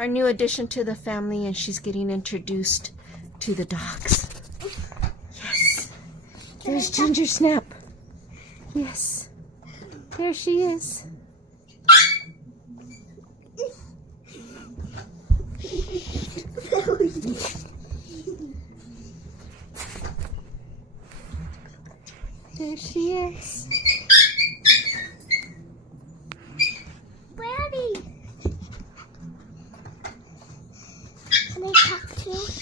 our new addition to the family, and she's getting introduced to the dogs. Yes. There's Ginger Snap. Yes. There she is. There she is. Brownie. Can I talk to you?